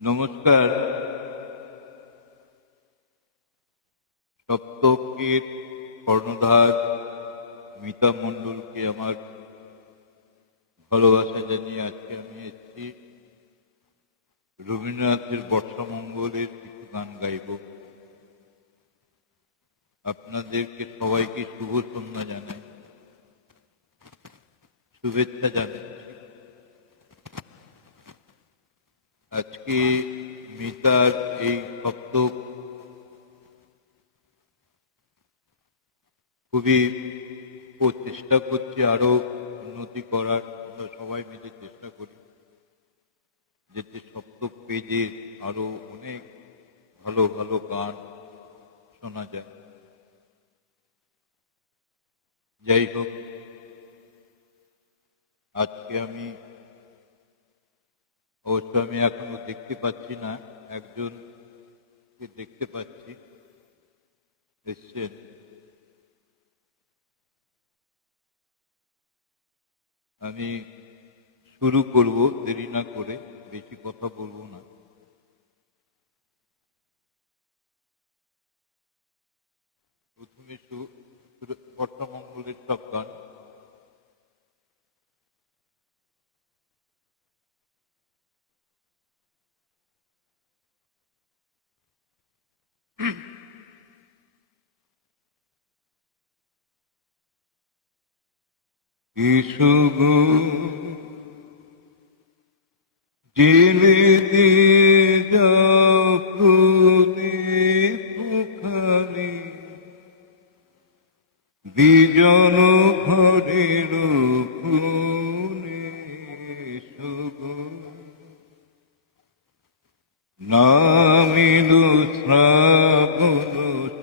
নমস্কার। সপ্তকের কর্ণধার মিতা মণ্ডলকে আমার ভালোবাসা জানিয়ে আজকে আমি এসেছি রবীন্দ্রনাথের বর্ষামঙ্গলের কিছু গান গাইব। আপনাদেরকে সবাইকে শুভ সন্ধ্যা জানাই, শুভেচ্ছা জানাচ্ছি। আজকে মিতার এই সপ্তক খুবই চেষ্টা করছি আরো উন্নতি করার। আমরা সবাই মিলে চেষ্টা করি যাতে সপ্তক পেজে আরো অনেক ভালো ভালো গান শোনা যায়। যাই হোক, আজকে আমি অবশ্য আমি এখনো দেখতে পাচ্ছি না, একজনকে দেখতে পাচ্ছি এসছেন। আমি শুরু করব, দেরি না করে, বেশি কথা বলবো না। প্রথমে বর্ষামঙ্গলের সব গান। শুভ জেলে দিয়ে যাও প্রদীপ খালি, বিজন ঘরের কোণে। শুভ নামিল শ্রাবণ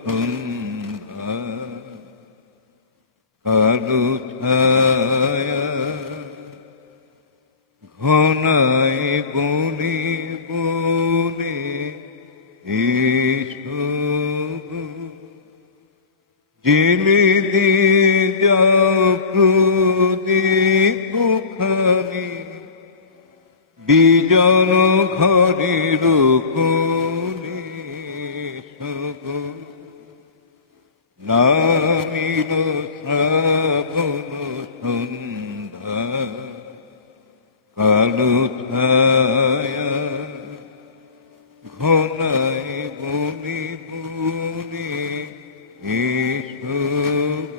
সন্ধ্যা, কালো ছায়া ঘনায় বনে বনে। এসব জেলে দিয়ে যাও প্রদীপ খানি, বিজন ঘরের কোণে। সব নামিল শ্রাবণ সন্ধ্যা, কালো ছায়া ঘনায় বনে বনে। এসব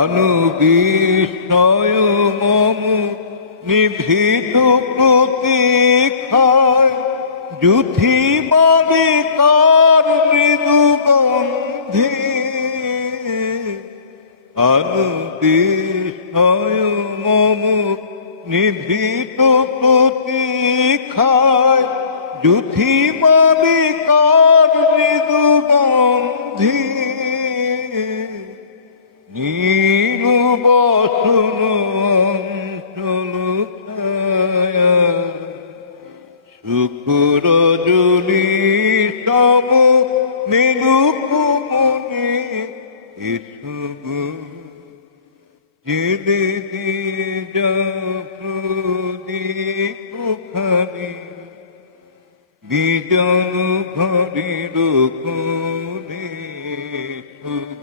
আনুবিস্ময় মম নিভৃত প্রতীক্ষায়, যুথি বালিকার মৃদু গন্ধে। আনুবিস্ময় মম নিভৃত প্রতীক্ষায়, যুথি বালিকার মৃদু গন্ধে। নীল বসন অঞ্চল ছায়া, শুক্র জলি সব মেলুক মনে। এসব জেলে দিয়ে যাও প্রদীপ খানি, বিজন ঘরের কোণে। শুভ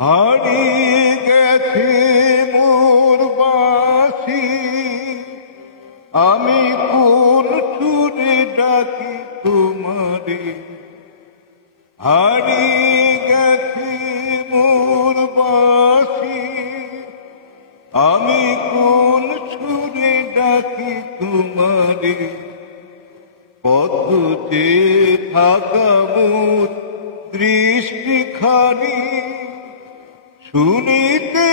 হারিয়ে গেছে মোর বাঁশি, আমি কোন সুরে ডাকি তোমারে। হারিয়ে গেছে মোর বাঁশি, আমি কোন সুরে ডাকি তোমারে। পথে থাকা মোর দৃষ্টিখানি, শুনিতে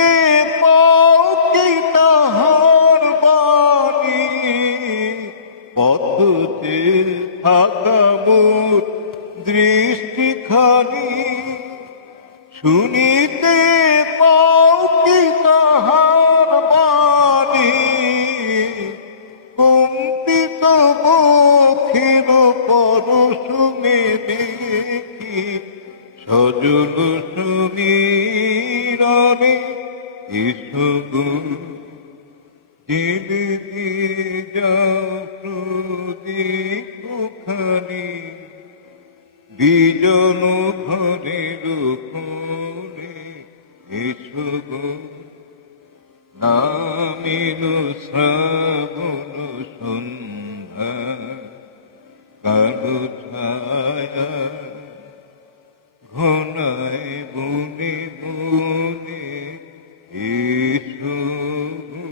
পাও কি তাহার বাণী। পথে থাকা মোর দৃষ্টিখানি, শুনিতে পাও কি তাহার বাণী, কম্পিত বক্ষের পরশ মেলে কি সজল সমীরণে এসো গো জেলে দিয়ে যাও প্রদীপখানি বিজন ঘরের কোণে এসো গো নামিল শ্রাবণ সন্ধ্যা কালো ছায়া ঘনায় বনে বনে এসো গো।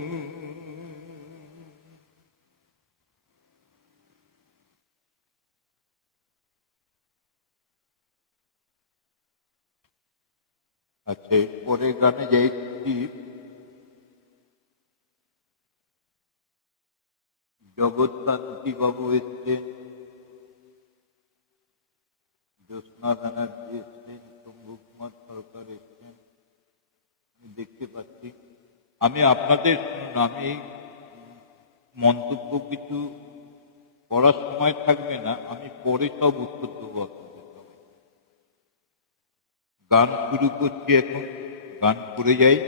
আচ্ছা, পরের গানে যাইছি। জগৎকান্তি বাবু এসছেন, জ্যোৎস্না ব্যানার্জি এসছেন, শম্ভু কুমার সরকার এসছেন, আমি দেখতে পাচ্ছি। আমি আপনাদের আমি মন্তব্য কিছু করার সময় থাকবে না, আমি পরে সব উত্তর দেবো আপনাদের সবাই। গান শুরু করছি এখন, গান করে যাই।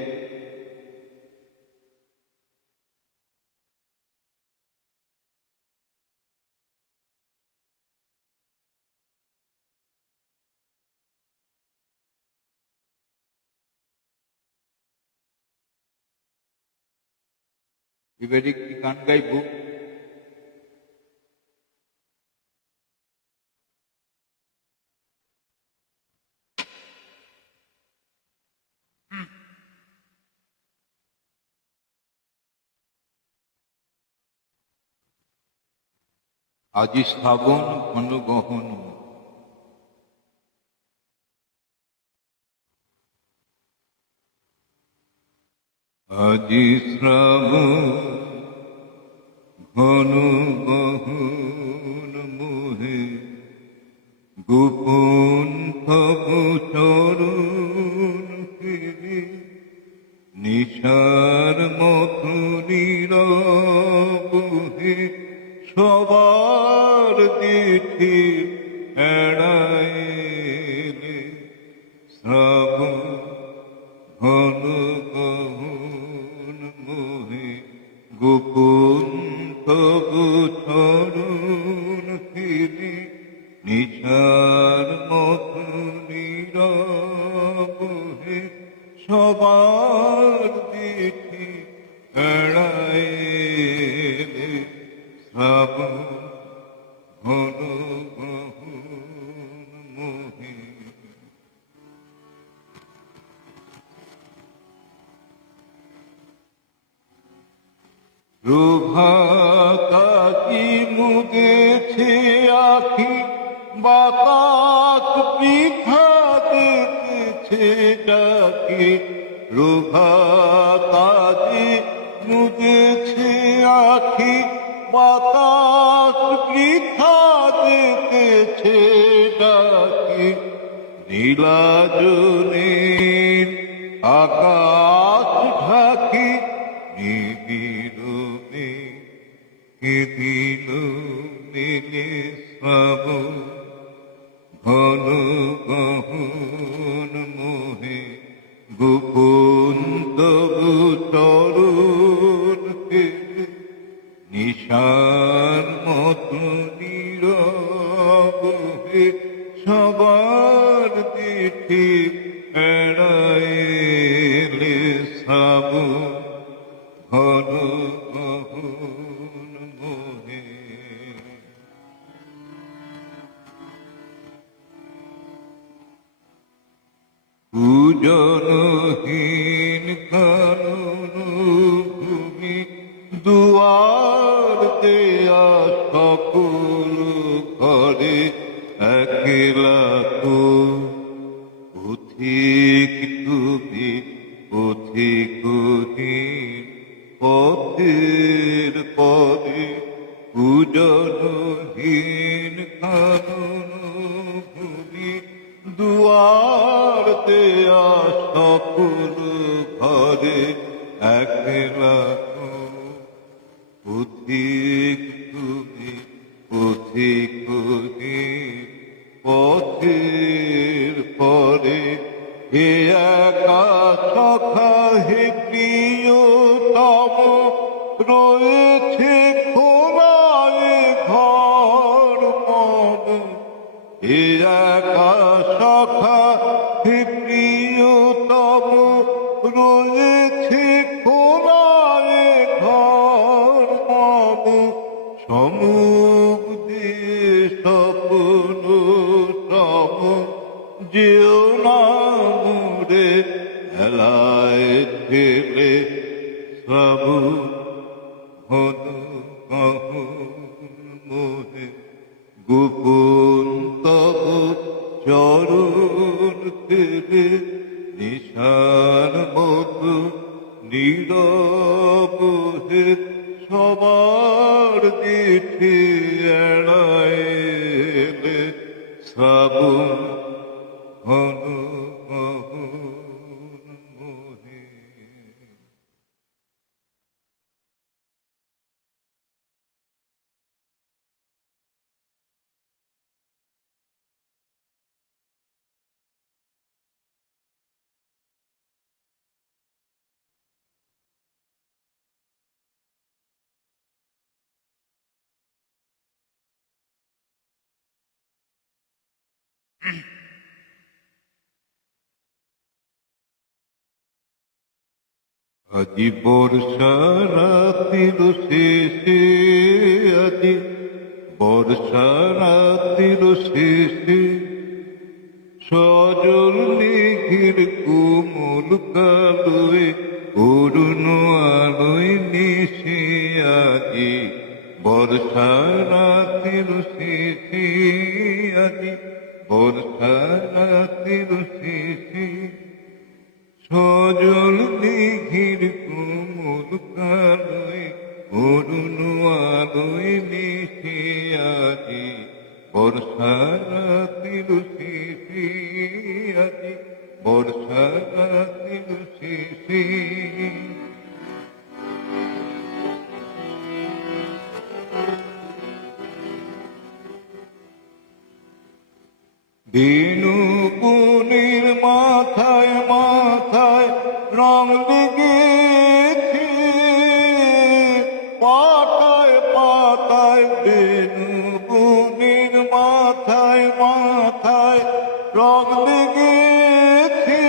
এবারে একটি গান গাইব, আজি শ্রাবণ ঘন গহন। আজি শ্রাবণ ঘন গহন মোহে গোপন তব চরণ ফিরে নিশার মতো নীরবে সবার দেখে এড়াইলে শ্রাবণ ঘন গহন মোহে গোপন তব চরণ ফিরে নিশার মতো নীরবে সবার দেখে এড়াইলে শ্রাবণ ঘন গহন মোহে। প্রভাকাকি মুদেছে আখি বাতাস বৃথা দেখেছে ডাকি, প্রভাকাকি মুদেছে আখি বাতাস বৃথা দেখেছে ডাকি, নীলাজনের আকাশ ঢাকি নিবিড়ে কেঁদিল মেলে শ্রাবণ ঘন গহন মোহে গোপন তব চরণ ফিরে নিশার মতো নীরবে সবার দেখে এড়াইলে শ্রাবণ ঘন গহন মোহে। পূজনহীন কানন ভূমি দুয়ার দেয়া সকল ঘরে একলা পথিক তুমি পথিকহীন পথের পদে পূজনহীন কানন ভূমি দুয়ার ঘরে সকল ঘরে একলা পথিক তুমি পথিক পথের পরে হে একা সখা হে প্রিয়তম রয়েছে খোলায় ঘর মম হে একা সখা হে প্রিয়তম রয়েছে খোলায় ঘর মম সমুখ দিয়ে স্বপ্ন সম যেও না মুরে হেলায় ঠেলে সব ঘন মোহে গোপন তব চরণ ঠেলে নিশার মতো নীরব হে সবার দিঠে এড়াইলে শ্রাবণ ঘন মোহে। আজি বর্ষা রাত্রির শেষে আজি বর্ষা রাত্রির শেষে সজল নিঘির কোমল কালোয় অরুণ আলোয় নিশে আজি বর্ষা রাত্রির শেষে আজি বর্ষা রাত্রির শেষে সজল দিঘির কোমল কালোয় অরুণ আলোয় মিশে আজি বর্ষা রাত্রির শেষে আজি বর্ষা রাত্রির শেষে বেনু বনের মাথায় মাথায় রং লেগেছে পাতায় পাতায় বেনু বনের মাথায় মাথায় রং লেগেছে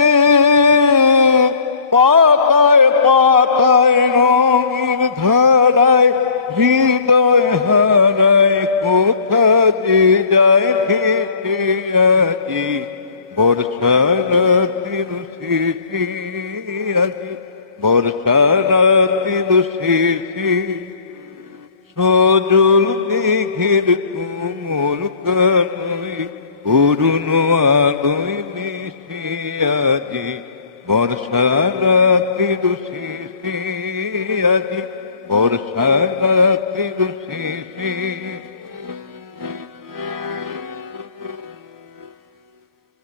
পাতায় পাতায় রঙের ধারায় হৃদয় হারায় কোথা যে যায় ভেসে আজি বর্ষা রাত্রির শেষে আজি বর্ষা রাত্রির শেষে সজল মেঘের কোমল কালোয় অরুণ আলোয় মিশে আজি বর্ষা রাত্রির শেষে আজি বর্ষা রাত্রির শেষে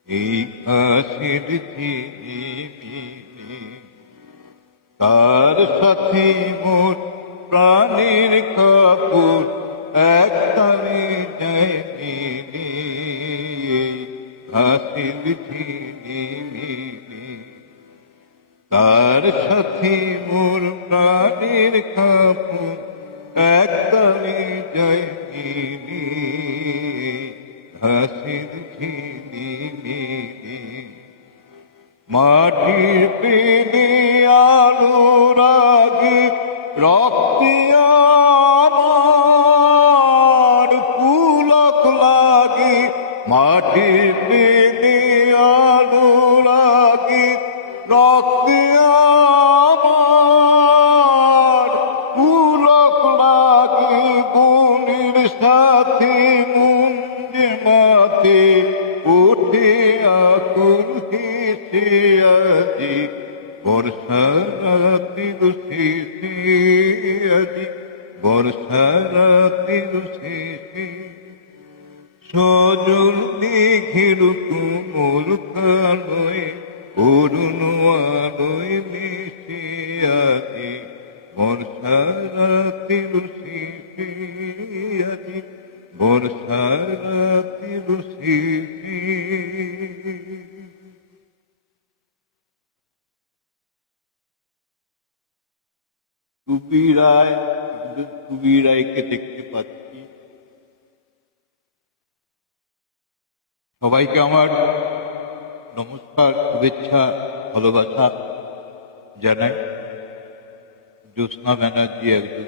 এই ঘাসের ঝিলিমিলি তার সাথে মোর প্রাণের কাপড় এক তালে যায় মিলি এই ঘাসের ঝিলিমিলি তার সাথে মোর প্রাণের কাপড় এক তালে যায় মিলি ঘাসের ঝিলিমিলি মাটির প্রেমে আলো রাগে রক্তে আমার পুলক লাগে মাটির প্রেমে আলো রাগে রক্তে আমার পুলক লাগে বনের সাথে মুঞ্জে মাথে ওঠে আকুল হেসে আজি বর্ষা রাত্রির শেষে আজি বর্ষা রাত্রির শেষে সজল মেঘের কোমল কালোয় অরুণ আলোয় মিশে আছে বর্ষা রাতের স্মৃতি আছে বর্ষা রাতের স্মৃতি। টুপি রায়, একজন টুপি রায়কে দেখতে পাচ্ছি। সবাইকে আমার নমস্কার, শুভেচ্ছা, ভালোবাসা জানাই। জ্যোৎস্না ব্যানার্জি একজন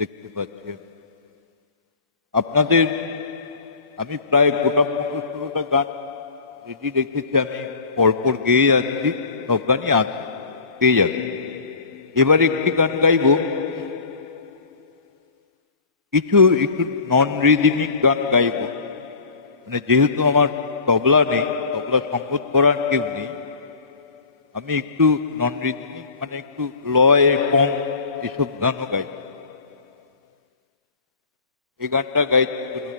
দেখতে পাচ্ছি। আপনাদের আমি প্রায় গোটা 15-16টা গান রেডি রেখেছি, আমি পরপর গেয়ে যাচ্ছি, সব গানই আছে, পেয়ে যাবে। এবার একটি গান গাইব, কিছু একটু নন রিদিমিক গান গাইব, মানে যেহেতু আমার তবলা নেই, তবলা সংগত করার কেউ নেই, আমি একটু নন রিদিমিক মানে একটু লয় কম এসব গানও গাই। এই গানটা গাইতে শুনুন।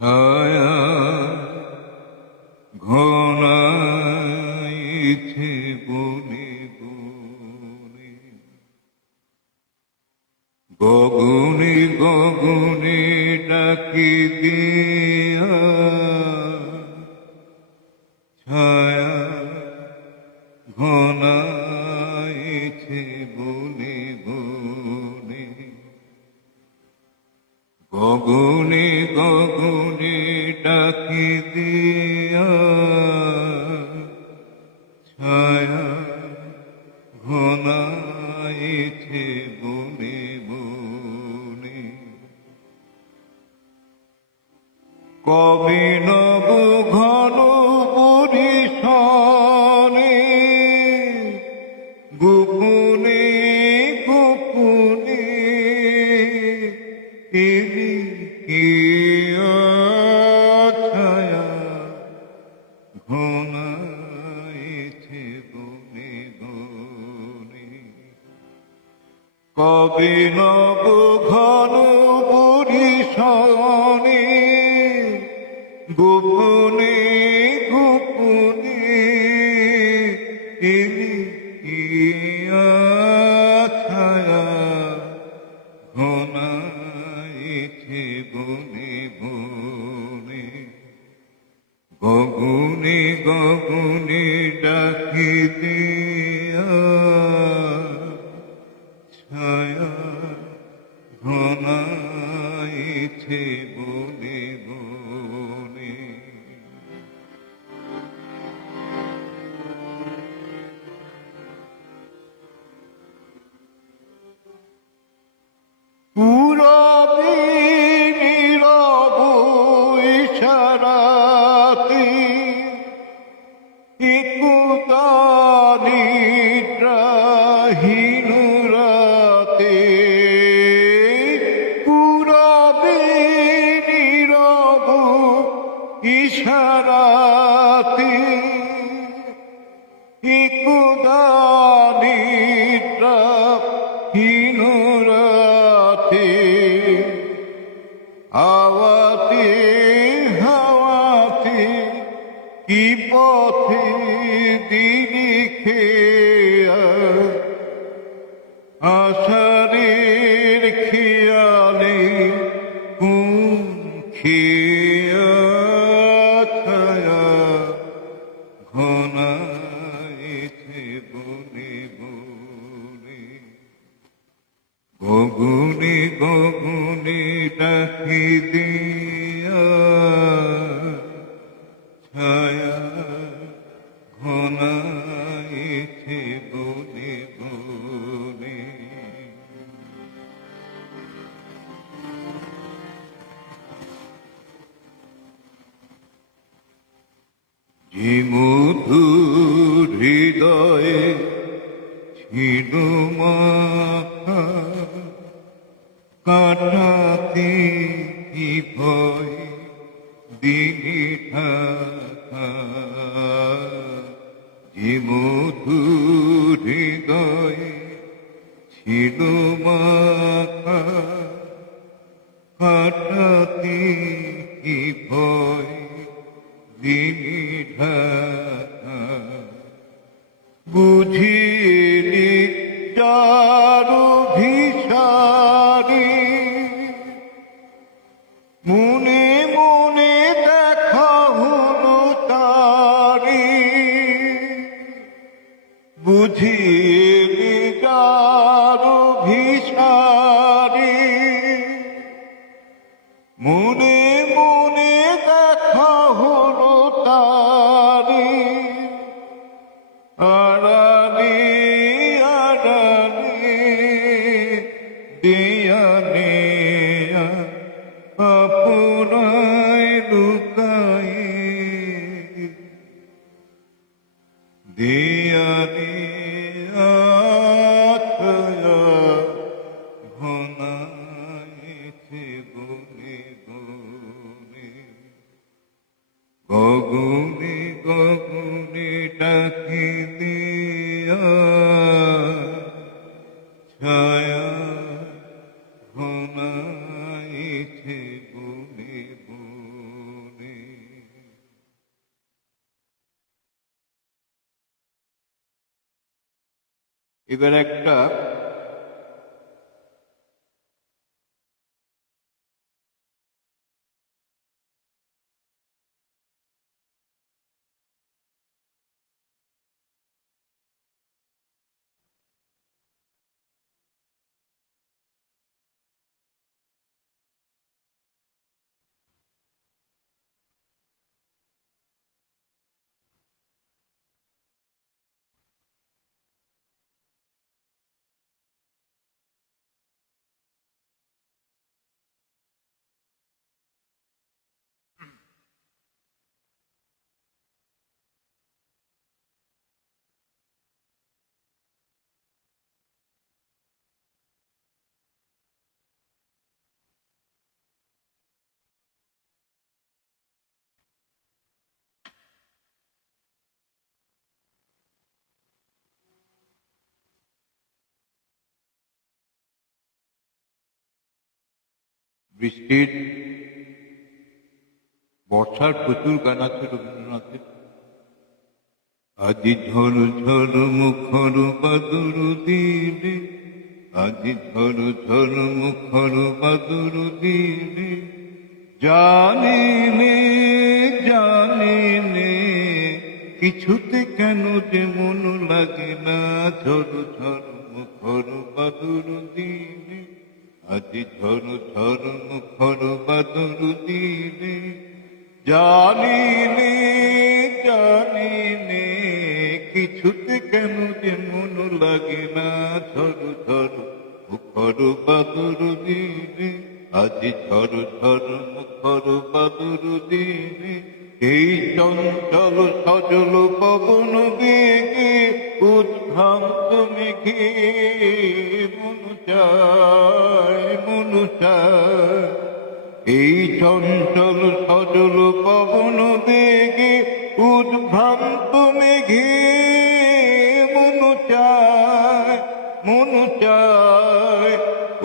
ছায়া ঘনাইছে বনে বনে, গগনে গগনে ডাকি দিয়া, ছায়া ঘনাইছে বনে বনে, গগনে গগনে ডাকি দিয়া, ছায়া ঘনাইছে বনে বনে। কবে নব ঘন পরিশনে, গোপনে গোপনে এলি ছায়া ঘনাইছে বনে বনে। কবে নব ঘন পরিশনে, গোপনে গোপনে এলি ছায়া ঘনাইছে বনে বনে, গগনে গগনে ডাকি দিয়া, ছায়া ঘনাইছে বনে বনে। পুরবী নীরব ইশারাতে, নিদ্রাহীন রাতে, পুরবী নীরব ইশারাতে, নিদ্রাহীন রাতে, হাওয়াতে হাওয়াতে কি পথে দিলি খেয়া, আষাঢ়ের খেয়ালে কোন খেয়া, ছায়া ঘনাইছে বনে বনে, গগনে গগনে ডাকি দিয়া, ছায়া ঘনাইছে বনে বনে। যে মধুর হৃদয়ে ছিল মাথা, কাটাতে কি ভয় দিলি ঢাকা, যে মধুর হৃদয়ে ছিল মাথা কাটাতে কি ভয় দিমি ঢাকা বুঝিনি চারু ভিসারি মনে মনে দেখা হলো তারি বুঝিনি চারু ভিসারি মনে মনে দেখা হলো তারি আড়ালে আড়ালে দিয়া নেয়া আপুরায় লুকায়ে দিয়া নেয়া ছায়া ঘনাইছে গুনে গুনে গগনে গগনে ডাকি দিয়া ছায়া ঘনাইছে গুনে গুনে। এবার একটা বৃষ্টির বর্ষার প্রচুর গান আছে রবীন্দ্রনাথের। আজি ঝড় ঝড় মুখর বাদুর দিনে আজি ঝড় ঝড় মুখর বাদুর দিনে জানি নে কিছুতে কেন যে মন লাগে না ঝড় ঝড় মুখর বাদুর দিনে আজি ঝড় ঝড় মুখর বাদুর দিনে জানি নে কিছুতে কেন যে মন লাগে না ঝড় ঝড় মুখর বাদুর দিনে আজি ঝড় ঝড় মুখর বাদুর দিনে এই চঞ্চল সজল পবন বেগে উদ্ভ্রান্ত মেঘে মন চায় এই চঞ্চল সজল পবন বেগে উদ্ভ্রান্ত মেঘে মন চায়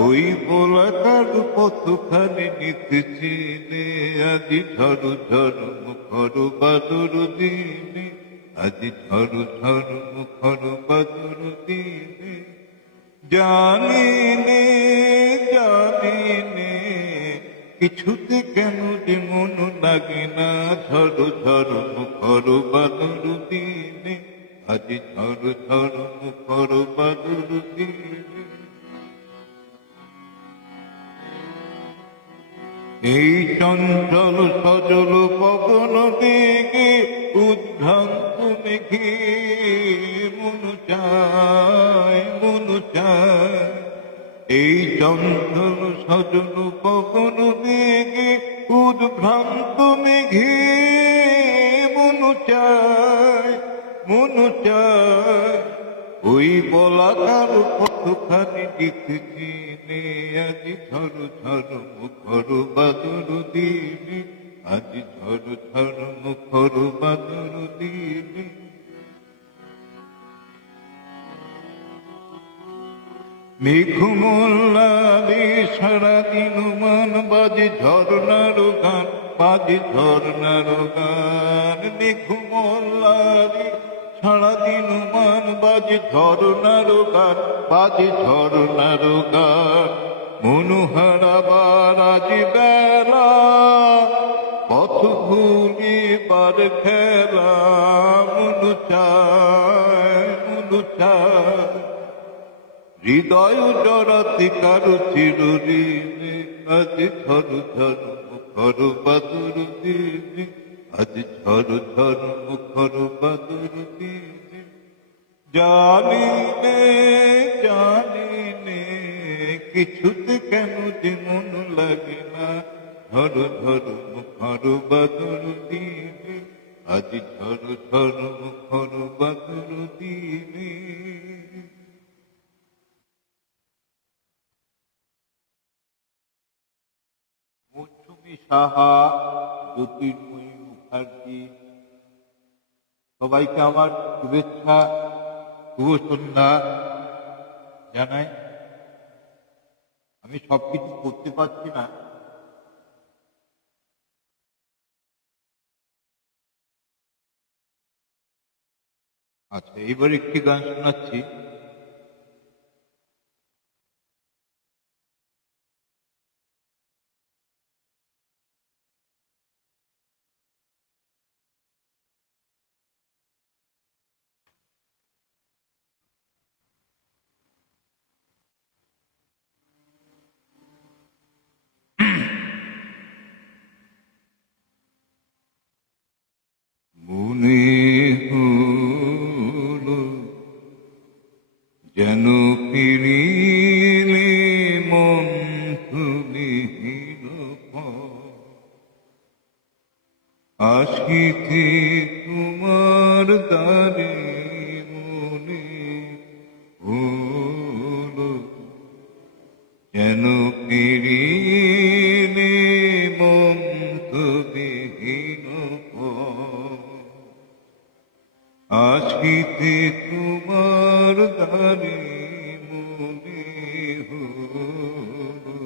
ওই বলাকার পথখানে নিতেছে আজি ঝড় ঝড় মুখর বাদুর দিনে আজি ঝড় ঝড় মুখর বাদুর দিনে জানি নে কিছুতে কেন যে মন লাগে না ঝড় ঝড় মুখর বাদুর দিনে আজি ঝড় ঝড় মুখর বাদুর দিনে এই চঞ্চল সজল পবন বেগে উদ্ভ্রান্ত মেঘে মন চায় এই চঞ্চল সজল পবন বেগে উদ্ভ্রান্ত মেঘে মন চায় ওই বলাকার পথখানি দিতেছি নে আজি ঝড় ঝড় মুখর বাদুর দিনে আজি ঝড় ঝড় মুখর বাদুর দিনে মেঘমল্লারে সারাদিন মান বাজে ঝর্ণার গান, বাজে ঝর্ণার গান। মেঘমল্লারে সারাদিন মান বাজে ঝর্ণার গান, বাজে ঝর্ণার গান। মনোহারাবার আজ বেলা, পথ ভুলিবার খেলা। মনু চায়, মনু চায় হৃদয় জড়াতে কারো চিরঋণে। আজ ঝড় ঝড় মুখর বাদুর দিনে, আজ ঝড় ঝড় মুখর বাদুর দিনে। জানি নে, জানি নে, কিছুতে কেন যে মন লাগে না। ঝড় ঝড় মুখর বাদুর দিনে, আজ ঝড় ঝড় মুখর বাদুর দিনে। মৌসুমী সাহা, জ্যোতির্ময়ী মুখার্জি, সবাইকে আমার শুভেচ্ছা, শুভ সন্ধ্যা জানাই। আমি সবকিছু করতে পারছি না, আচ্ছা এবার একটি গান শোনাচ্ছি। মনে হলো যেন ফিরিলে মন তুমিহীন আসিতে তোমার দ্বারে। মনে হলো যেন ফিরিলে মন তুমিহীন আসিতে তোমার দ্বারে। মনে হলো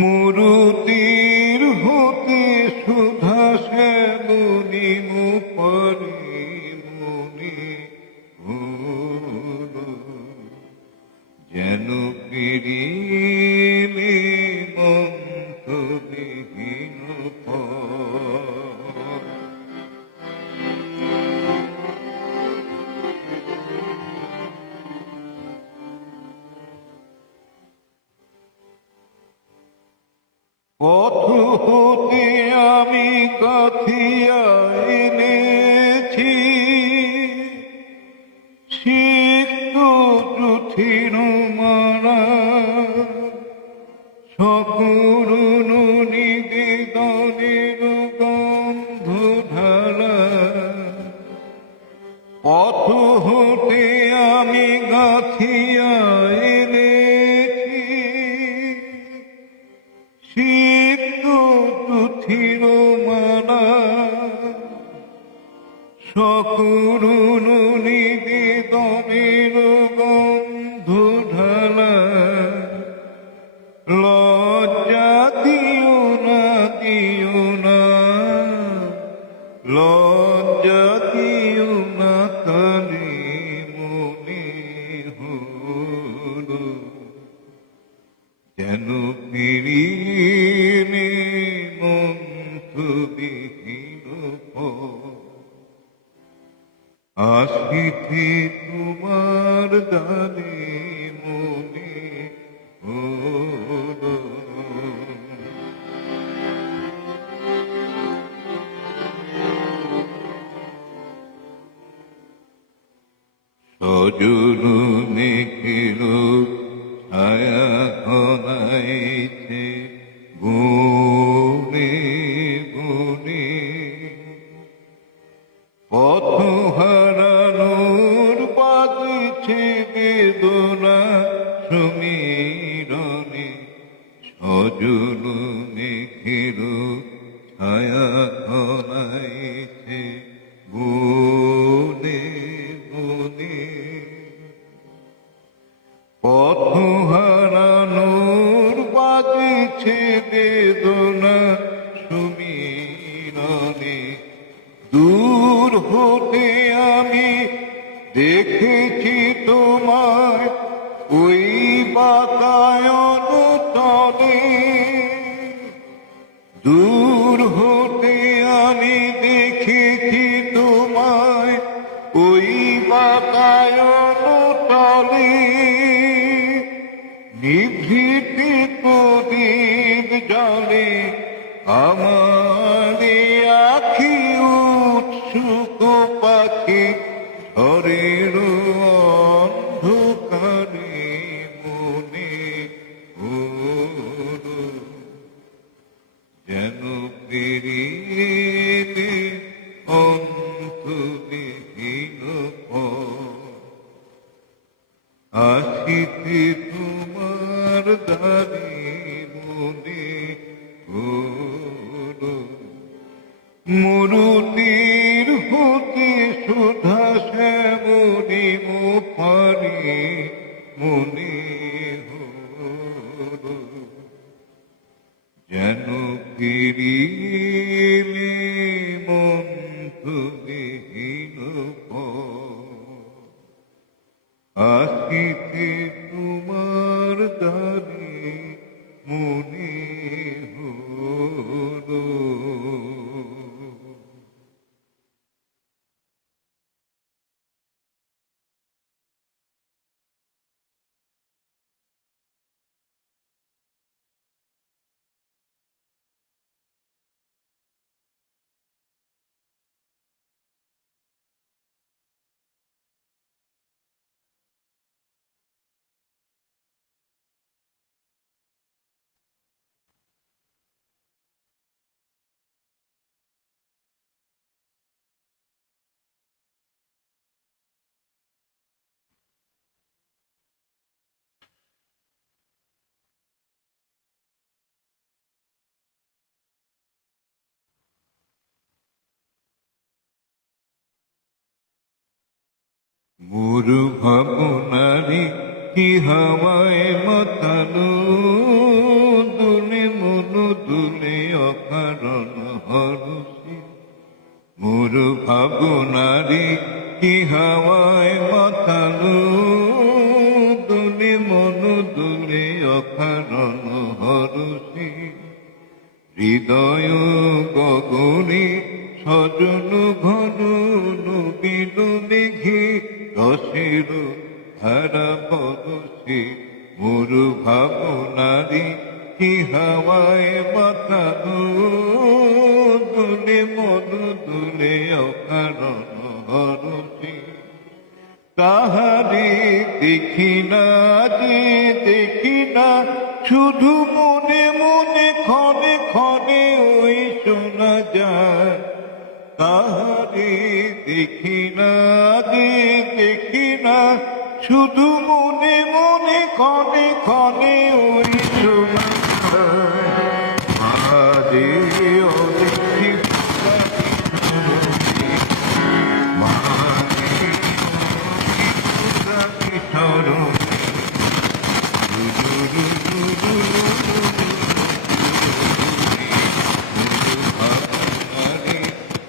মরুতির হতে সুধা শ্যামনি মুপারে। মনে হলো যেন ফিরিলে মন্তবিহীন পথ হতে আমি গাথিয়া এনেছি সিক্ত জুথির মারা। সকরুণ নিবেদনের গন্ধ ঢালা। পথ হতে আমি গাথিয়া এনেছি সিক্ত জুথির মালা। সকরুণ নিবেদনের গন্ধ ঢালা। লজ্জা দিও না, দিও না, লজ্জা দিও না তারে। মনে হলো যেন ফিরিলে মন্তবিহীন আসিতে তোমার দ্বারে। মনে হলো সজল মেঘের ছায়া ঘনাইছে বনে বনে। পথ হারানোর বাজছে বেদনা সমীরণে। সজল মেঘের ছায়া ঘনাইছে বনে বনে। পথ মিছে বেদনা সুমিরনে। দূর হতে আমি দেখেছি তোমায় ওই বাতায়ন তলে। দূর হতে আমি দেখেছি তোমায় ওই বাতায়ন তলে। নিভৃতে প্রদীপ জলে আমার আখি উৎসুক পাখি ঝড়ের অন্ধকারে মনে হলো যেন পেরিয়ে অন্তবিহীন আসিতে তোমার দ্বারে মনে হলো। মরুতির হতে সুধা শ্যামরি মুখারে মনে হলো যেন ফিরিলে মন্থবিহীন আসিতে তোমার দ্বারে মনে হলো। মোর ভাবনারি কি হাওয়ায় মাতানো দুলে মনু দুলে অকারণ হরসি। মোর ভাবনারি কি হাওয়ায় মাতানো দুলে মনু দুলে অকারণ হরসি। হৃদয় গগনে সজন ঘন নবীন মেঘে রসের ধারা বরসে। মোর ভাবনারি কি হাওয়ায় মাতানো দুলে মন দুলে অকারণ হরসে। তাহারে দেখি না যে দেখি না শুধু মনে মনে ক্ষণে ক্ষণে ওই শোনা যায়। তাহারে দেখি না যে দেখি না শুধু মনে মনে ক্ষণে ক্ষণে ওই শোনা যায়। আরে অদেখি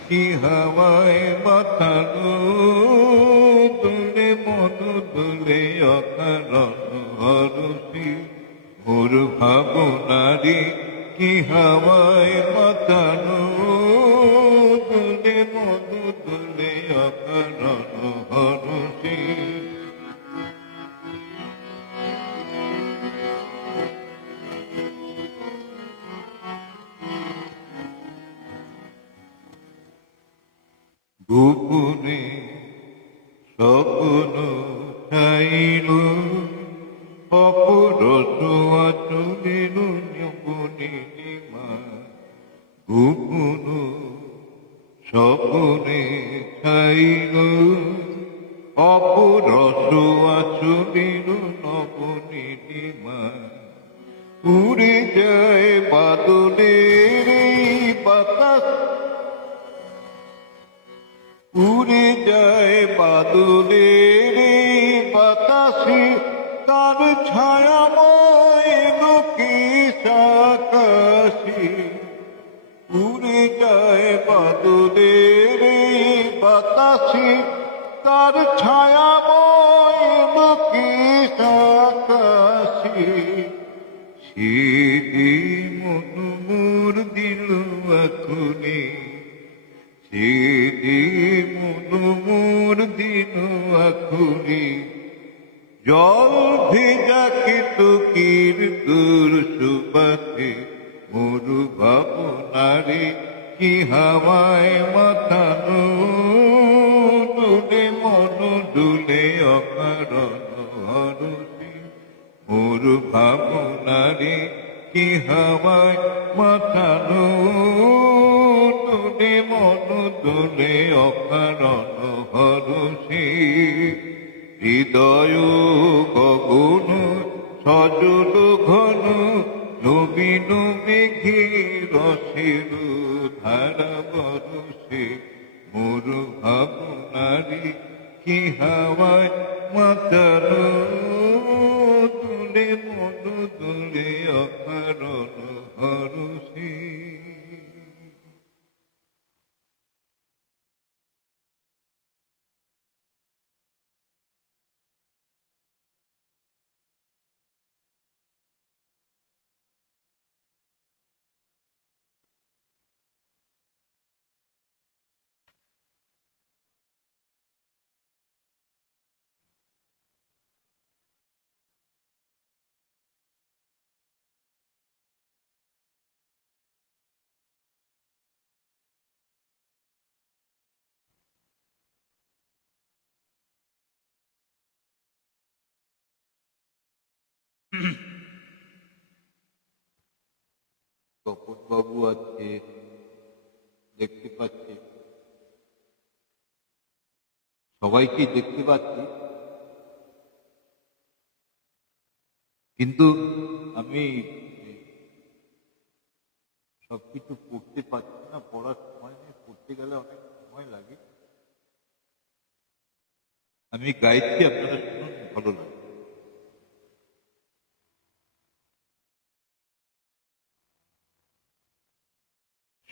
কি হাওয়ায় মাতানো দুলে মন দুলে অকারণ হরসি। মোর ভাবনারি কি হাওয়ায় মাতানো দুলে মন দুলে অকারণ হরসি। গোপনে স্বপ্ন চাইল অপরস আচলের যমনীলিমা। গোপন স্বপ্নে চাইল অপরস আচলের নবনীলিমা। উড়ে যায় বাদলের বাতাস উড়ে যায় বাদলের বাতাসে তার ছায়াময় লোকে সাথ সেটি মন মোর দিল এখনে, সেটি মন মোর দিল এখনে। জল ভেজা কেতকীর দূর সুবাসে মরু ভাবনারে কি হাওয়ায় মাথানো, ডুলে মন ডুলে অকারণ হরসে মরু ভাবনারে কি হাওয়ায় মাথানো, ডুলে মন ডুলে অকারণ হরসে। হৃদয় গগন সজল ঘন নবীন মেঘে রসের ধারা বরসে মোর ভাবনারে কি হাওয়ায় মাতানো, দুলে মন দুলে অকারণ হরসে। তপন বাবু আছে, দেখতে পাচ্ছি, সবাইকে দেখতে পাচ্ছি, কিন্তু আমি সবকিছু পড়তে পারছি না, পড়ার সময় নেই, পড়তে গেলে অনেক সময় লাগে। আমি গাইছি, আপনারা শুনুন, ভালো লাগে।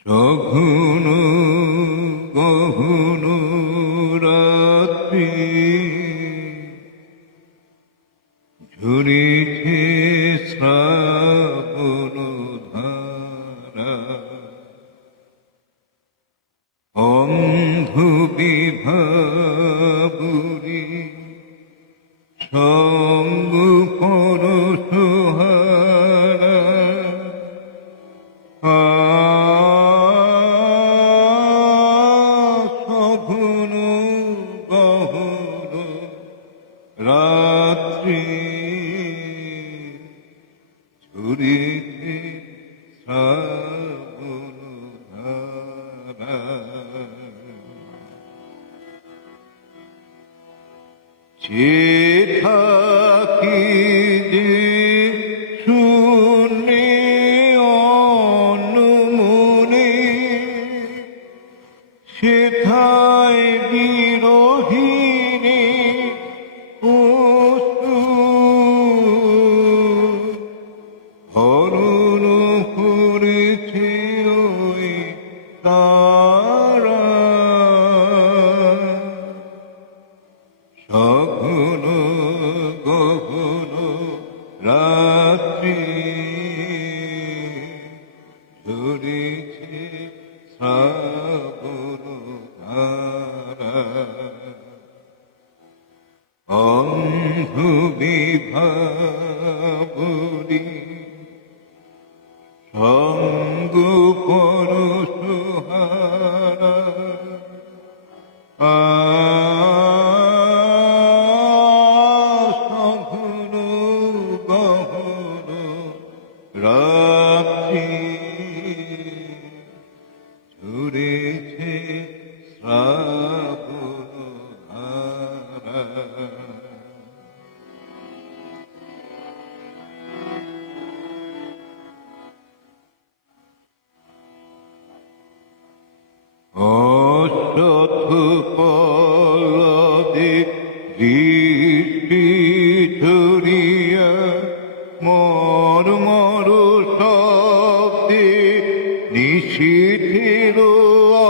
সঘন গহন রাত্রি ঝরেছে শ্রাবণ ধারা, অন্ধ বিভাবুরি সঙ্গ পরশহারা, সঘন গহন রাত্রি ঝরেছে শ্রাবণ ধারা, চেয়ে থাকি যে শূন্যে অনমনে, সেথায় বিরোহিণী অশ্রু হরণ করেছে ওই তারা, সঘন গহন রাত্রি ঝরেছে শ্রাবণ ধারা, অন্ধ বিভাবরি সঙ্গ পরশহারা, সঘন গহন রাত্রি ঝরেছে শ্রাবণ ধারা। অশ্বত্থ পল্লবে দৃষ্টি ছড়িয়া মর মর শব্দে নিশীথের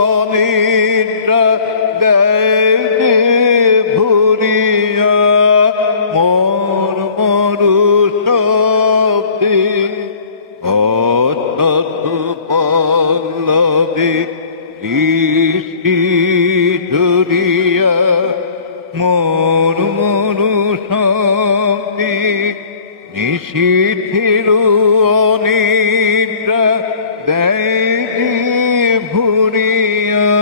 অনিদ্রা দেয় ভরিয়া, মর মর শব্দে ফিরু অনিদ্রা দেয় যে ভুরিয়া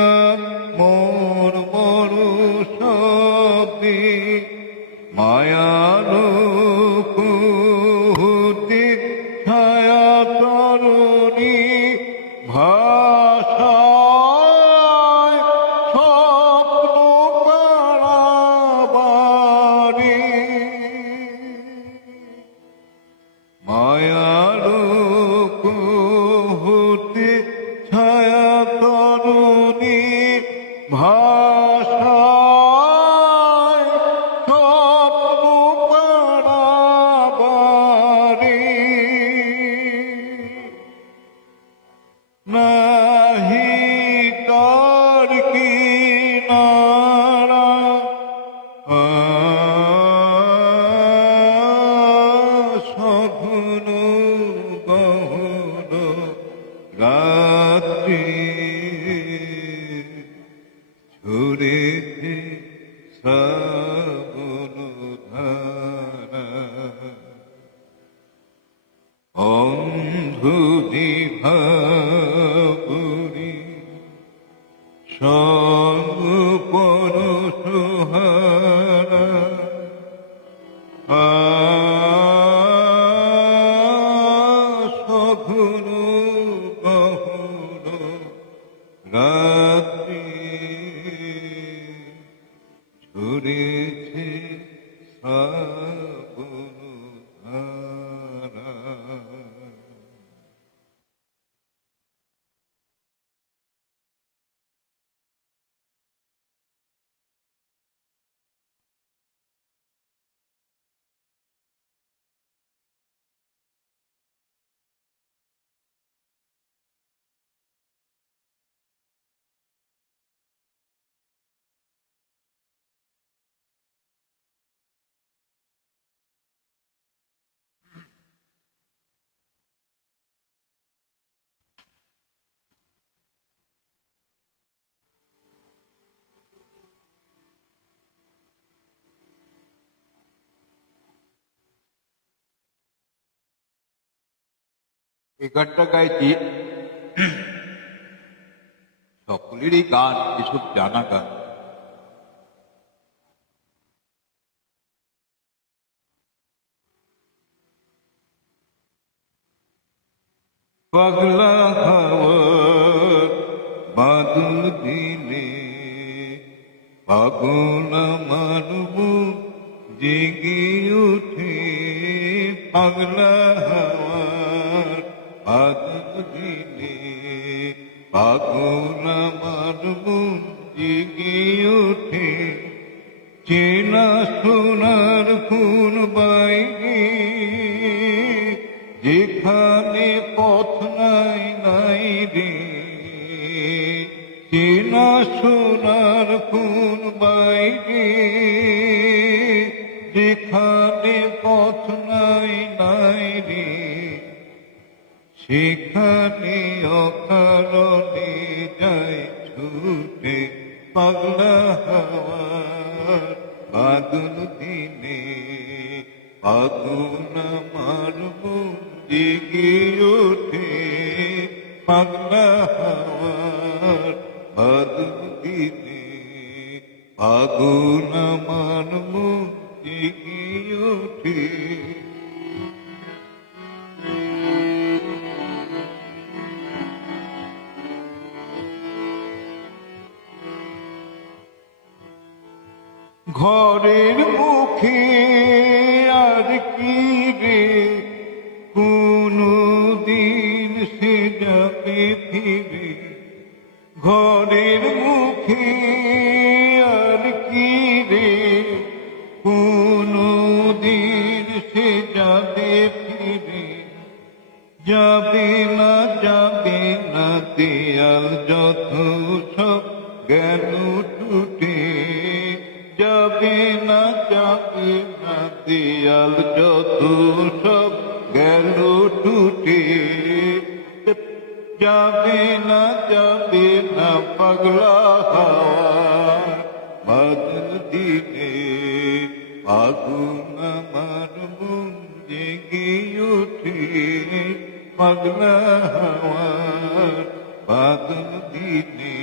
মোর মরু শব্দে মায়ালো কুহুতে ছায়া তরুণী ভাষায় স্বপ্ন পাড়াবারে মায়ালো কুহুতে ছায়া তরুণী ভাষায় স্বপ্ন পাড়াবারে নাহি তার কিনারা সঘন গহন রাত্রি ঝরেছে শ্রাবণ ধারা অন্ধ জিভাবুরি সপন সুহারা সঘন গহন রাত্রি ঝরেছে শ্রাবণ ধারা। এই গানটা গাইছি সকলেরই গান, এসব জানা গান। পাগলা হাওয়ার বাদল দিলে পাগল মানব জেগে ওঠে। পাগলা হাওয়ার বাদল দিলে পাগল মানব জেগে ওঠে। চেনা সোনার ফুল বাইরে যেখানে পথ নাই নাই রে। চেনা সোনার ফুল বাইরে যেখানে পথ নাই নাই রে। সেখানে অকারণে যায় ছুটে পাগলা হাওয়ার বাদল দিনে। পাগল আমার মন জেগে ওঠে। পাগলা হাওয়ার বাদল দিনে পাগল আমার মন জেগে ওঠে। ঘরের মুখে আর কি রে কোনো দিন সে যাবে ফিরে। ঘরের মুখে আর কি রে কোনো দিন সে যাবে ফিরে। যাবে না দেয়াল যত সব গেল টুটে। যাবে না দেয়াল যত সব গেল টুটে। যাবে না পাগলা হাওয়ার বাদল দিনে পাগল আমার মন জেগে ওঠে। ওঠে পাগলা হাওয়ার বাদল দিনে।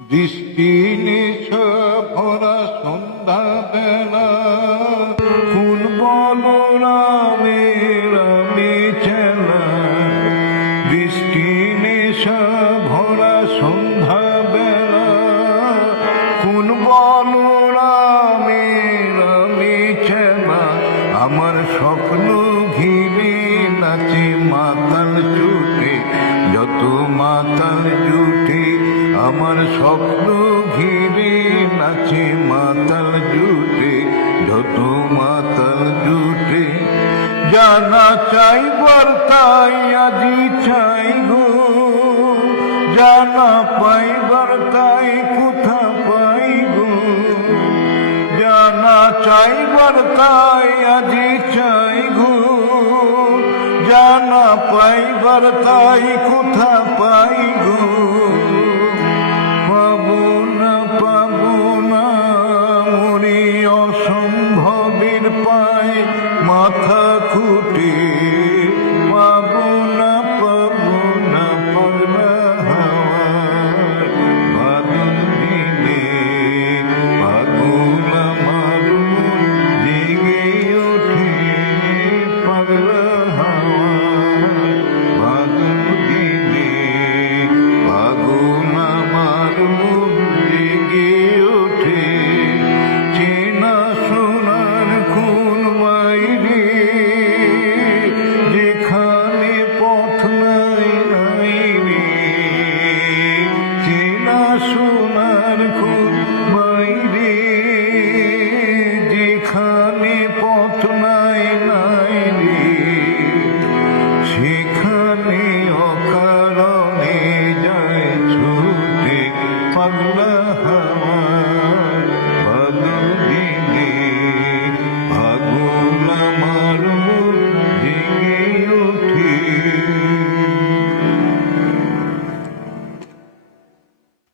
বৃষ্টি নেশা ভরা সন্ধ্যা বেলা ফুল বলরামে রামে চেলা। বৃষ্টি নেশা ভরা সন্ধ্যা বেলা ফুল বলরামে রামে চেলা। আমার স্বপ্ন ঘিরে নাচে মাতাল জুটে যত মাতাল জুটে। আমার স্বপ্ন ঘিরে নাচে মাতাল জুটে যত মাতাল জুটে। জানা চাইবার তাই আজি চাই গো, জানা পাইবার তাই কোথা পাই গো। জানা চাইবার তাই আজি চাই গো, জানা পাইবার তাই কোথা পাই গো। অসম্ভবের পায় মাথা খুঁটে পাবো না পাগলা হাওয়ার বাদল দিনে। পাগলা মারুন জেগে ওঠে পাগলা হাওয়ার বাদল দিনে। পাগলা মারুন জেগে ওঠে চেনা সোনার কোন মাইরে যেখানে পথ নাই নাই রে। চেনা সোনার কোন মাইরে যেখানে পথ নাই নাই রে। সেখানে অকারণে যায় ছুটে পাগলা হাওয়ার বাদল দিনে। পাগলা মারুন জেগে ওঠে।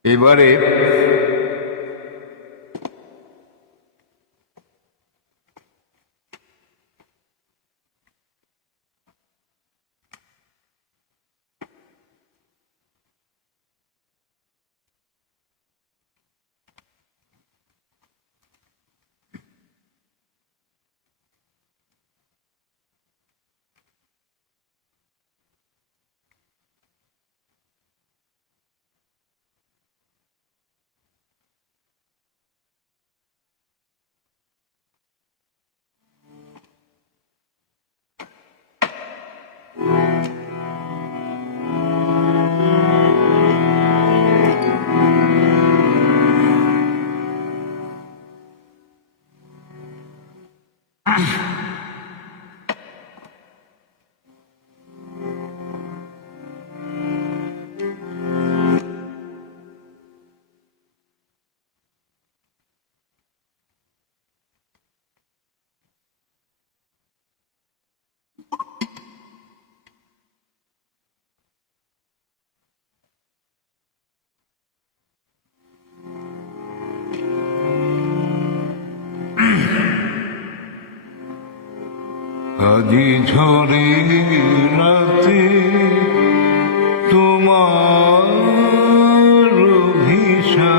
এবারে আজি ঝরে রাতে তোমার অভিশাপ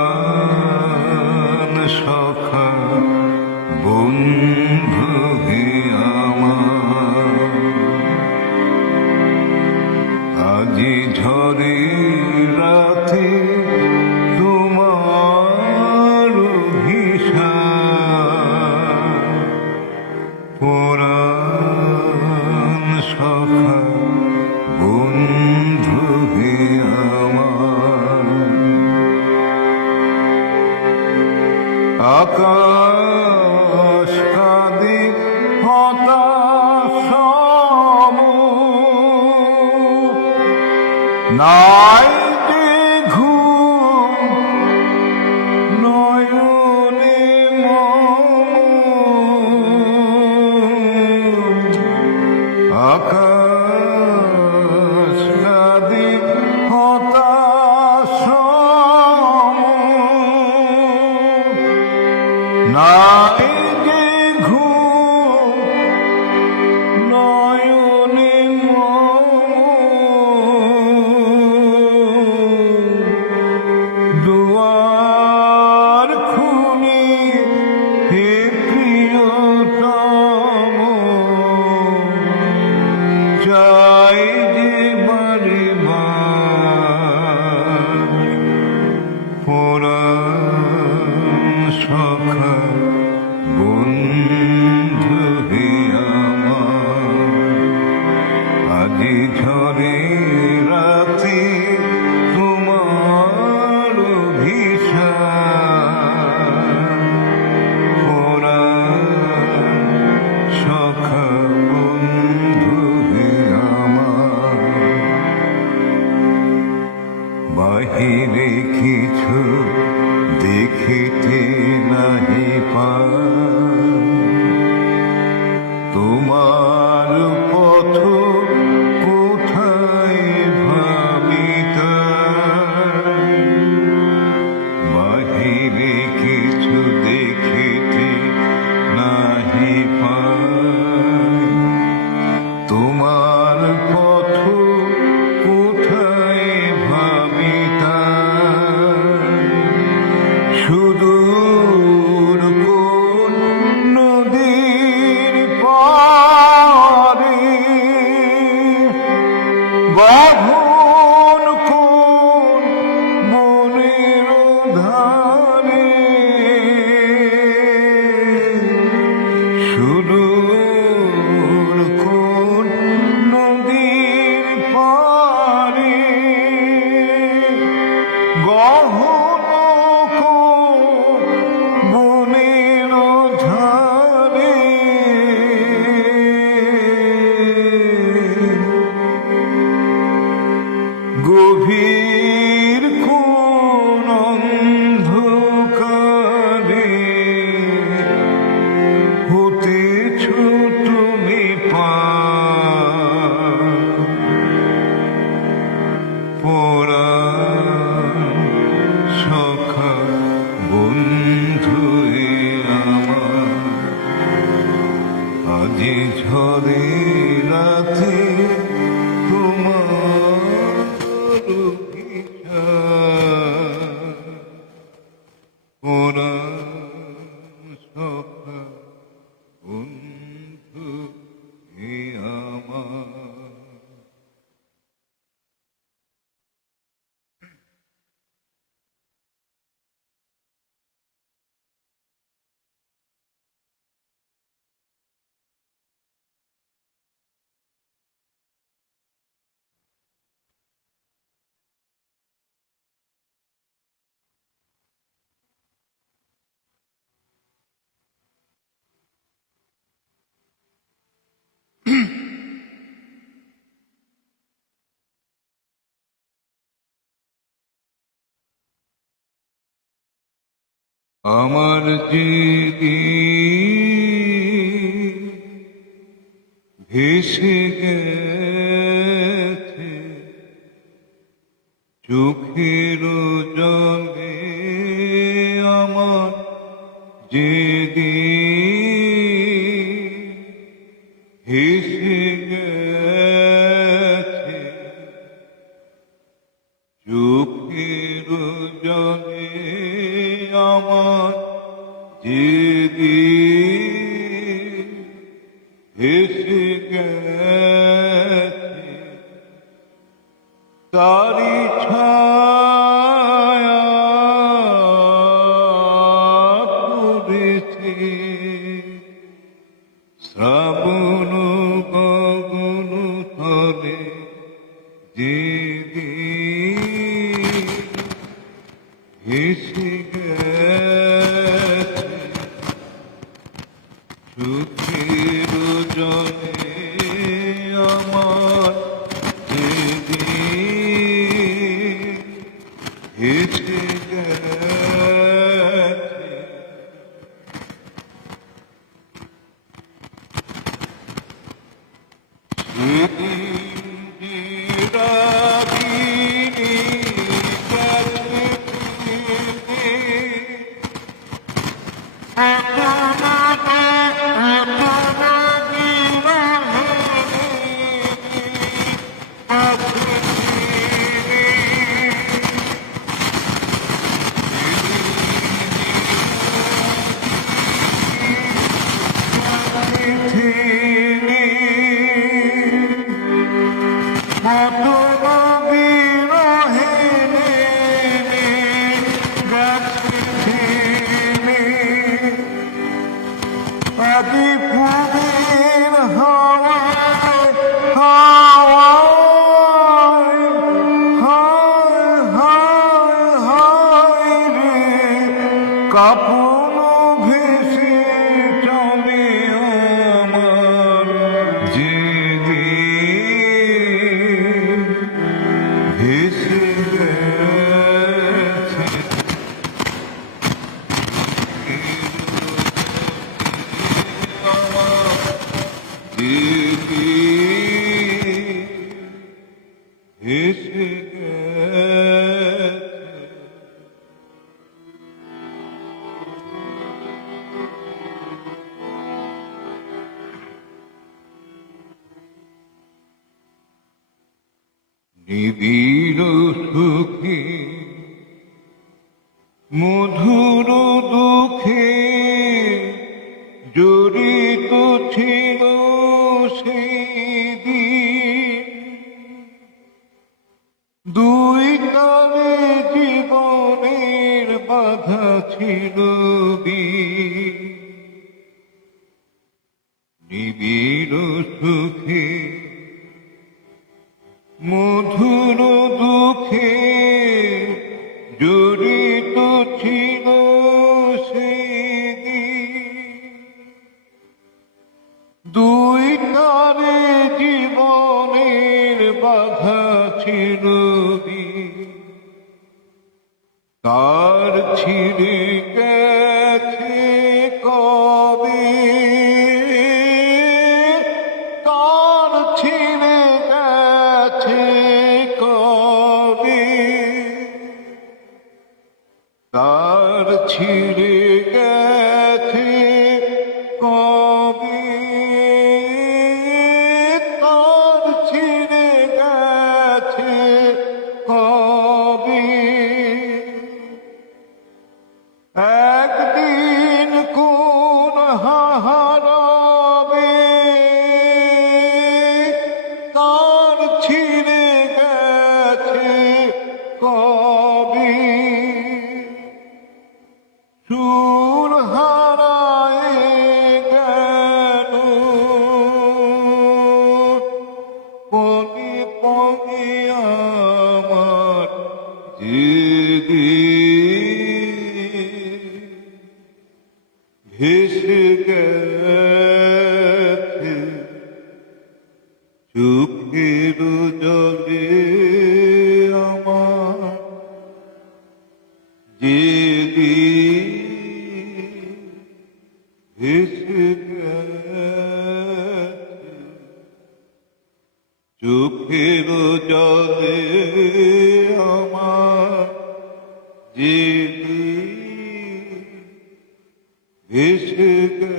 পরাণ সখা বন্ধু হে আমার। আজি ঝরে রাতে তোমার অভিশাপ পরাণ সখা বন্ধু হে আমার। আকাশ কাঁদে হতাশ নাই যে ঘুম নয়নে আকাশ কাঁদে হতাশ নাই যে ঘুম নয়নে দুয়ার খুলে হে প্রিয়তম চাই যে বারে সখা বন্ধু হে আমার আজি ঝরে রাতে তোমার সখা বন্ধু হে আমার বাহিরে কিছু দেখিতে নাহি পাই তোমার পথ কোথায় ভাবিতা বাহিরে কিছু দেখিতে নাহি পাই তোমার পথ কোথায় ভাবিতা সুদূর কোন নদীর পারে বাঁধন কোন বনের ধারে সুদূর কোন নদীর পারে গহন কোন বনের ধারে গভীর কোন অন্ধকারে হতেছ তুমি সখা বন্ধু হে আমার আজি ঝরে রাতে তোমার সখা বন্ধু হে আমার আমার যেদিন ভেসে গেছে চোখের জলে আমার যেদিন ভেসে গেছে চোখের জলে আমার যেদিন ভেসে গেছে তারি ছায়া পড়েছে শ্রাবণ গগন তলে যেদিন ভেসে গেছে চোখের জলে আমার যেদিন ভেসে গেছে সেদিন কাপন ভেসে চলে আমার যেদিন ভেসে গেছে আমার যেদিন ভেসে গেছে। নিবিড় সুখে মধুর দুঃখে জড়িত ছিল সেই দিন, দুই কালে জীবনের বাধা ছিল বিন। নিবিড় সুখে মধুর দুঃখে জড়িত ছিল সেদিন, দুই তারে জীবনের বাধা ছিল বিন। তার ছিঁড়ে গেছে কবে, তার ছিঁড়ে গেছে কবে, তার ছিঁড়ে গেছে কবে, তার ছিঁড়ে গেছে কবে। একদিন কোন হারাবে, তার ছিঁড়ে গেছে কবে। সুর হারায় গেল পগে পগে আমার যেদিন ভেসে গেছে চোখের জলে আমার যেদিন ভেসে গেছে চোখের জলে আমার যেদিন ভেসে গেছে।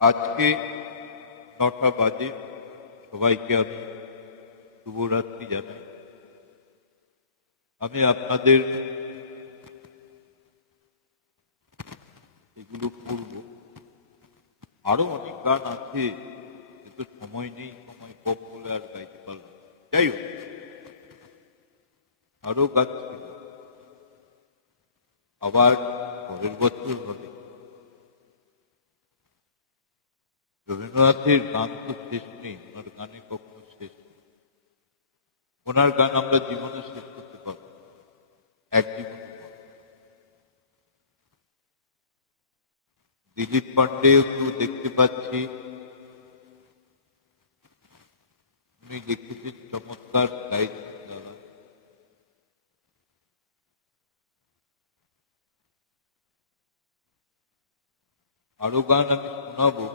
আজকে 9টা বাজে, সবাইকে আমি শুভরাত্রি জানাই। আমি আপনাদের এগুলো করব, আরো অনেক গান আছে কিন্তু সময় নেই, সময় কম বলে আর গাইতে পারলাম না। যাই হোক, আরো গান ছিল, আবার পরের বছর হবে। রবীন্দ্রনাথের গান তো শেষ নেই, ওনার গানে কখনো শেষ নেই। ওনার গান আমরা জীবনে শেষ করতে পারব না, এক জীবনে। দিলীপ পান্ডেকে দেখতে পাচ্ছি, উনি লিখেছেন চমৎকার গাইছেন দাদা। আরো গান আমি শোনাবো,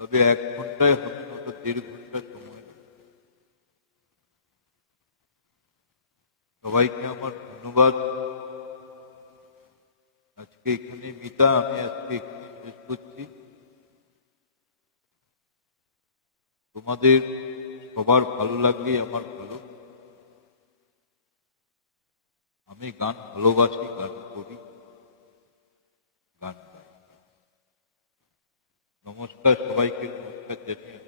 তবে 1 ঘন্টায় হবে না, তো 1.5 ঘন্টা সময়। সবাইকে আমার ধন্যবাদ। আজকে এখানে মিতা, আমি আজকে এখানে শেষ করছি। তোমাদের সবার ভালো লাগলেই আমার ভালো। আমি গান ভালোবাসি, গান করি, গান গাই। নমস্কার, সবাইকে নমস্কার জানিয়ে